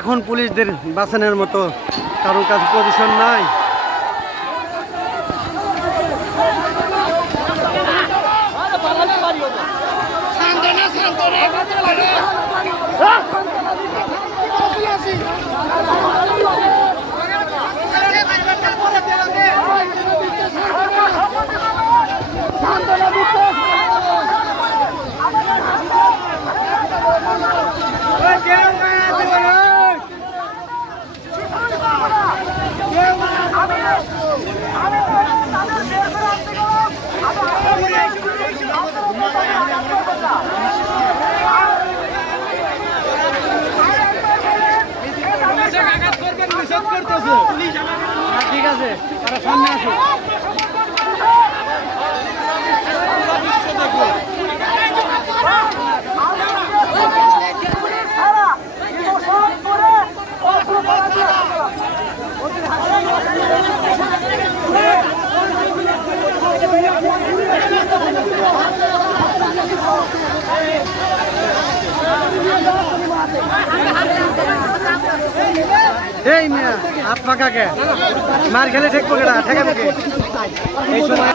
এখন পুলিশদের বাঁচানোর মতো কারোর কাছে পজিশন নাই। ঠিক আছে। তারা সামনে আসো এই মিয়া হাত পাকাকে মার খেলে ঠেকবো কেটা ঠেকাবে ঠেকে এই সময়